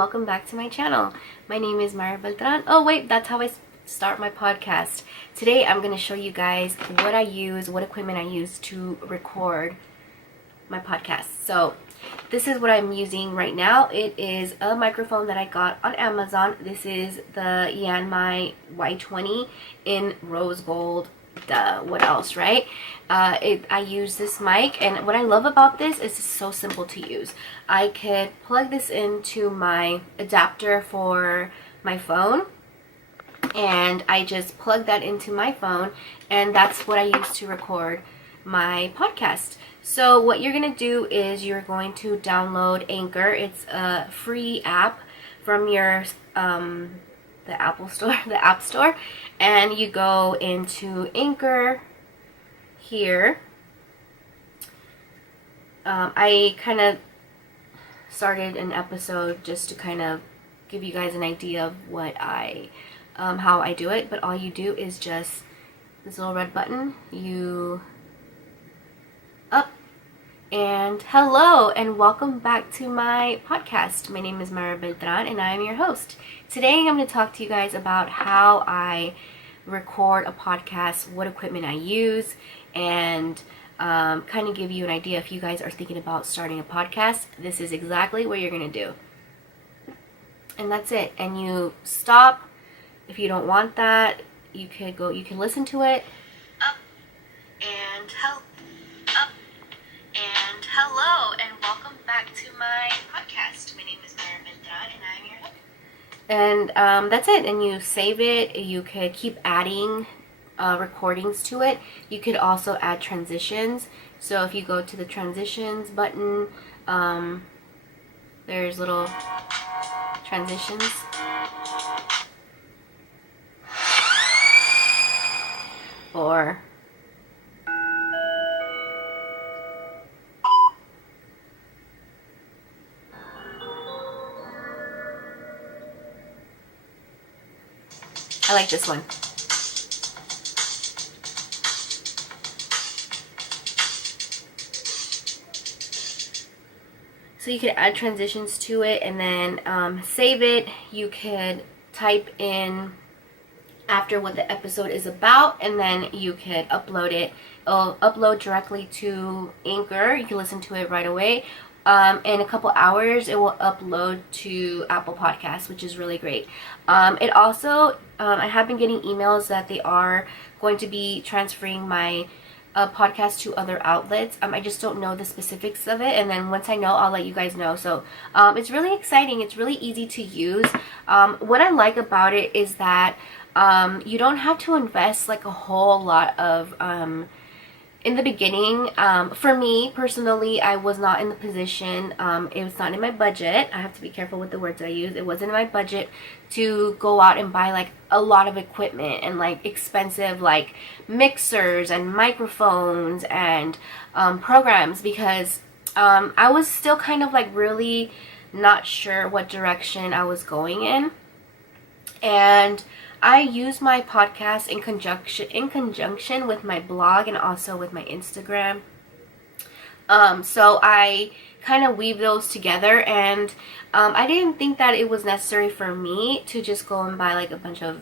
welcome back to my channel. My name is Mara Beltran. Oh wait, that's how I start my podcast. Today I'm going to show you guys what I use, what equipment I use to record my podcast. So this is what I'm using right now. It is a microphone that I got on Amazon. This is the Yanmai Y20 in rose gold. Duh, what else, right? I use this mic, and what I love about this is it's so simple to use. I could plug this into my adapter for my phone, and I just plug that into my phone, and that's what I use to record my podcast. So what you're going to do is you're going to download Anchor. It's a free app from your the Apple Store, the App Store, and you go into Anchor here. I kind of started an episode just to kind of give you guys an idea of what how I do it, but all you do is just this little red button, you up, and hello and welcome back to my podcast. My name is Mara Beltran and I am your host. Today I'm going to talk to you guys about how I record a podcast, what equipment I use, and kind of give you an idea if you guys are thinking about starting a podcast. This is exactly what you're going to do. And that's it. And you stop. If you don't want that, you can listen to it. Up and hello and welcome back to my podcast. My name is Mara Beltran and I'm your host. And that's it. And you save it. You could keep adding recordings to it. You could also add transitions. So if you go to the transitions button, there's little transitions. Or I like this one. So you could add transitions to it and then save it. You could type in after what the episode is about, and then you could upload it. It'll upload directly to Anchor. You can listen to it right away. In a couple hours, it will upload to Apple Podcasts, which is really great. It also, I have been getting emails that they are going to be transferring my podcast to other outlets. I just don't know the specifics of it, and then once I know, I'll let you guys know. So it's really exciting. It's really easy to use. What I like about it is that you don't have to invest like a whole lot of in the beginning. For me personally, I was not in the position, it was not in my budget. I have to be careful with the words I use. It wasn't in my budget to go out and buy like a lot of equipment and like expensive like mixers and microphones and programs, because I was still kind of like really not sure what direction I was going in. And I use my podcast in conjunction with my blog and also with my Instagram. So I kind of weave those together, and I didn't think that it was necessary for me to just go and buy like a bunch of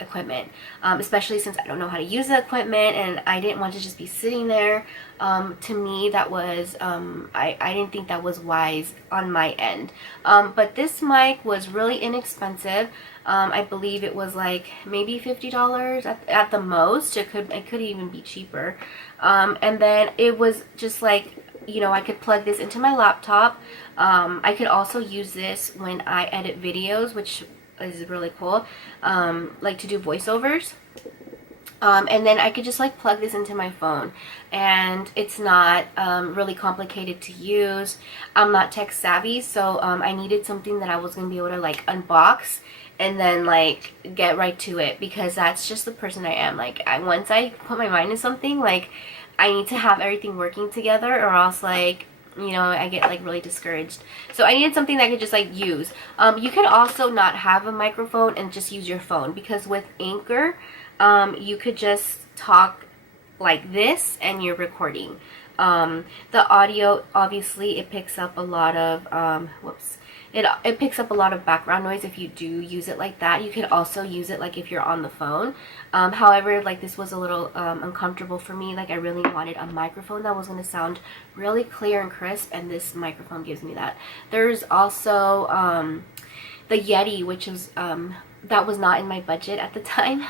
equipment, especially since I don't know how to use the equipment and I didn't want to just be sitting there. To me, that was I didn't think that was wise on my end. But this mic was really inexpensive. I believe it was like maybe $50 at the most. It could even be cheaper. And then it was just like, you know, I could plug this into my laptop. I could also use this when I edit videos, which is really cool, like to do voiceovers. And then I could just like plug this into my phone, and it's not really complicated to use. I'm not tech savvy, so I needed something that I was going to be able to like unbox and then like get right to it, because that's just the person I am. Like once I put my mind to something, like I need to have everything working together, or else like, you know, I get like really discouraged. So I needed something that I could just like use. You could also not have a microphone and just use your phone, because with Anchor, you could just talk like this and you're recording. The audio, obviously, it picks up a lot of it picks up a lot of background noise if you do use it like that. You can also use it like if you're on the phone. However, like this was a little uncomfortable for me. Like I really wanted a microphone that was going to sound really clear and crisp, and this microphone gives me that. There's also the Yeti, which is that was not in my budget at the time,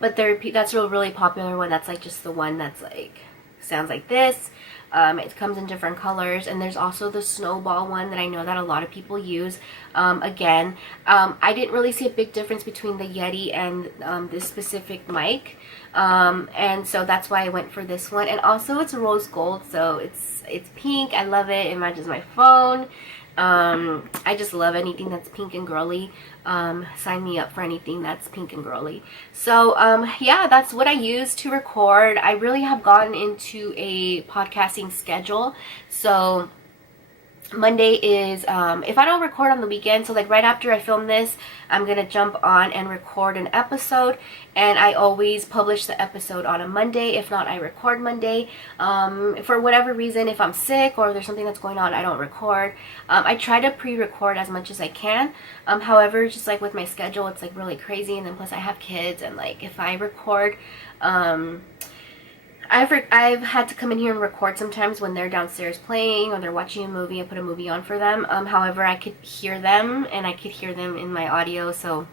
but that's a really popular one. That's like just the one that's like sounds like this. It comes in different colors, and there's also the Snowball one that I know that a lot of people use. Again, I didn't really see a big difference between the Yeti and this specific mic, and so that's why I went for this one. And also it's rose gold, so it's pink. I love it. It matches my phone. I just love anything that's pink and girly. Sign me up for anything that's pink and girly. So yeah, that's what I use to record. I really have gotten into a podcasting schedule. So Monday is if I don't record on the weekend, so like right after I film this, I'm gonna jump on and record an episode, and I always publish the episode on a Monday. If not, I record Monday. For whatever reason, if I'm sick or there's something that's going on, I don't record. I try to pre-record as much as I can. However, just like with my schedule, it's like really crazy, and then plus I have kids, and like if I record I've had to come in here and record sometimes when they're downstairs playing or they're watching a movie and put a movie on for them. However, I could hear them, and I could hear them in my audio, so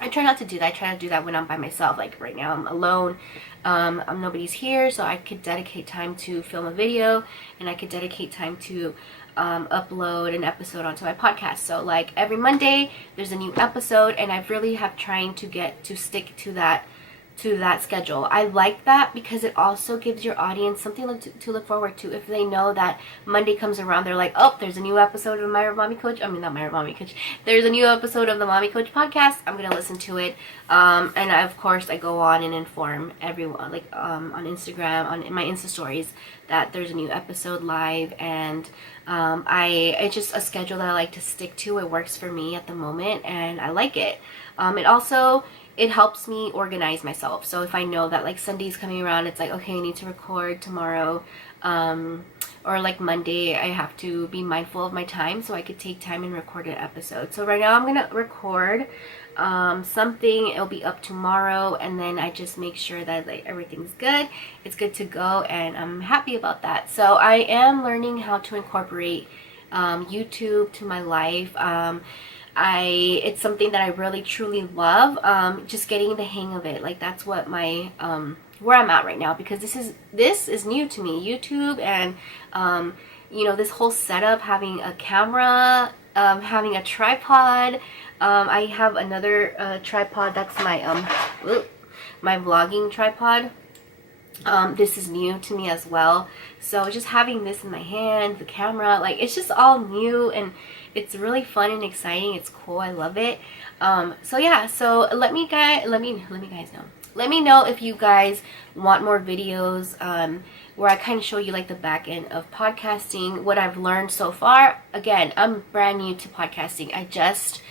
I try not to do that. I try to do that when I'm by myself. Like right now I'm alone. Nobody's here, so I could dedicate time to film a video, and I could dedicate time to upload an episode onto my podcast. So like every Monday there's a new episode, and I really have trying to stick to that schedule. I like that because it also gives your audience something to look forward to. If they know that Monday comes around, they're like, oh, there's a new episode of Myra Mommy Coach. I mean, not Myra Mommy Coach. There's a new episode of the Mommy Coach podcast. I'm going to listen to it. And of course, I go on and inform everyone, like on Instagram, in my Insta stories, that there's a new episode live. And it's just a schedule that I like to stick to. It works for me at the moment, and I like it. It helps me organize myself. So if I know that like Sunday's coming around, it's like, okay, I need to record tomorrow, or like Monday, I have to be mindful of my time, so I could take time and record an episode. So right now I'm gonna record something. It'll be up tomorrow, and then I just make sure that like everything's good, it's good to go, and I'm happy about that. So I am learning how to incorporate YouTube to my life. It's something that I really truly love, just getting the hang of it. Like that's what my where I'm at right now, because this is new to me, YouTube, and this whole setup, having a camera, having a tripod. I have another tripod. That's my vlogging tripod. This is new to me as well. So just having this in my hand, the camera, like it's just all new, and it's really fun and exciting. It's cool. I love it. So yeah, so let me guys know. Let me know if you guys want more videos where I kind of show you like the back end of podcasting, what I've learned so far. Again, I'm brand new to podcasting. I just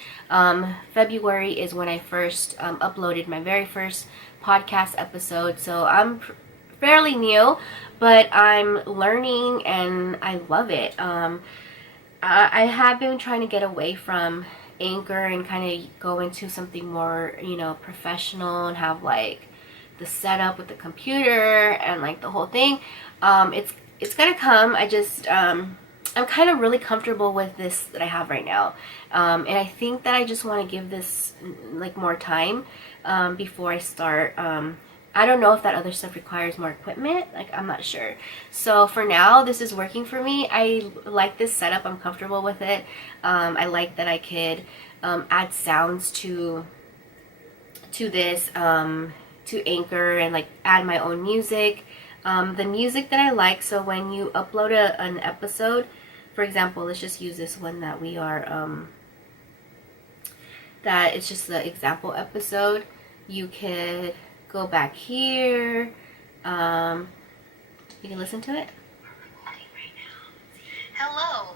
February is when I first uploaded my very first podcast episode. So I'm fairly new, but I'm learning and I love it. I have been trying to get away from Anchor and kind of go into something more, professional, and have like the setup with the computer and like the whole thing. It's gonna come. I'm kind of really comfortable with this that I have right now, and I think that I just want to give this like more time before I start. I don't know if that other stuff requires more equipment. Like, I'm not sure. So for now, this is working for me. I like this setup. I'm comfortable with it. I like that I could add sounds to this, to Anchor, and like add my own music. The music that I like, so when you upload an episode, for example, let's just use this one that we are, that it's just the example episode. You could go back here. You can listen to it. Hello.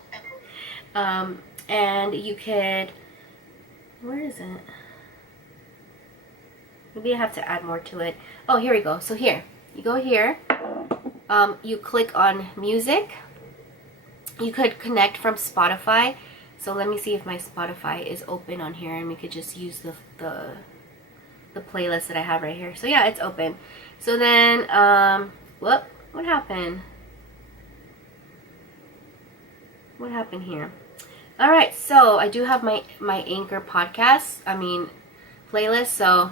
And you could, where is it? Maybe I have to add more to it. Oh, here we go. So here, you go here, you click on music. You could connect from Spotify. So let me see if my Spotify is open on here, and we could just use the playlist that I have right here. So yeah, it's open. So then, what happened? What happened here? All right, so I do have my Anchor podcast. Playlist. So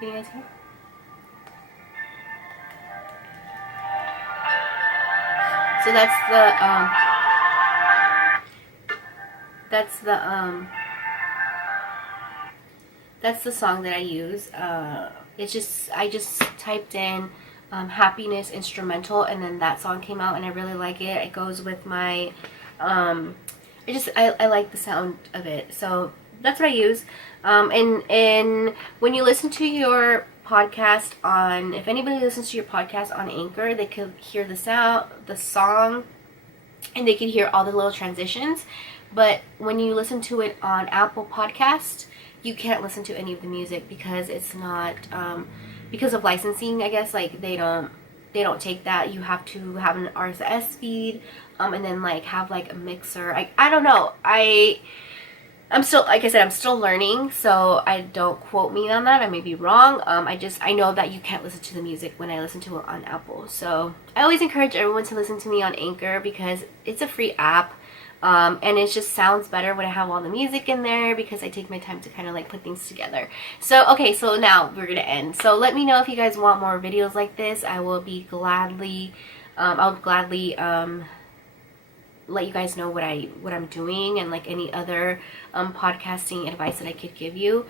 can you guys hear? So that's the song that I use. I just typed in happiness instrumental, and then that song came out, and I really like it. It goes with my I like the sound of it, so that's what I use. And when you listen to your podcast on, if anybody listens to your podcast on Anchor, they could hear the song, and they could hear all the little transitions. But when you listen to it on Apple Podcast, you can't listen to any of the music because it's not, because of licensing, I guess. Like they don't take that. You have to have an RSS feed, and then like have like a mixer. I don't know. I'm still, like I said, I'm still learning, so I don't quote me on that. I may be wrong. I know that you can't listen to the music when I listen to it on Apple. So I always encourage everyone to listen to me on Anchor because it's a free app. And it just sounds better when I have all the music in there because I take my time to kind of like put things together. So, okay, so now we're going to end. So let me know if you guys want more videos like this. I will be gladly, I'll gladly, let you guys know what I'm doing and like any other podcasting advice that I could give you.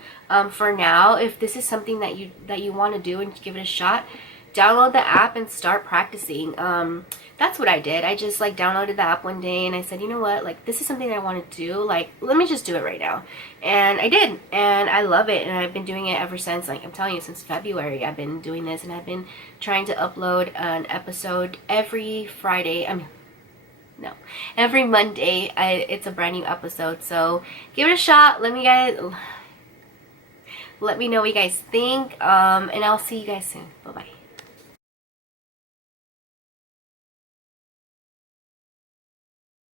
For now, if this is something that you want to do and give it a shot, download the app and start practicing. That's what I did. I just like downloaded the app one day and I said, you know what, like this is something that I want to do, like let me just do it right now. And I did, and I love it, and I've been doing it ever since. Like I'm telling you, since February I've been doing this, and I've been trying to upload an episode every Friday. Every Monday. It's a brand new episode, so give it a shot. Let me know what you guys think, and I'll see you guys soon. Bye bye.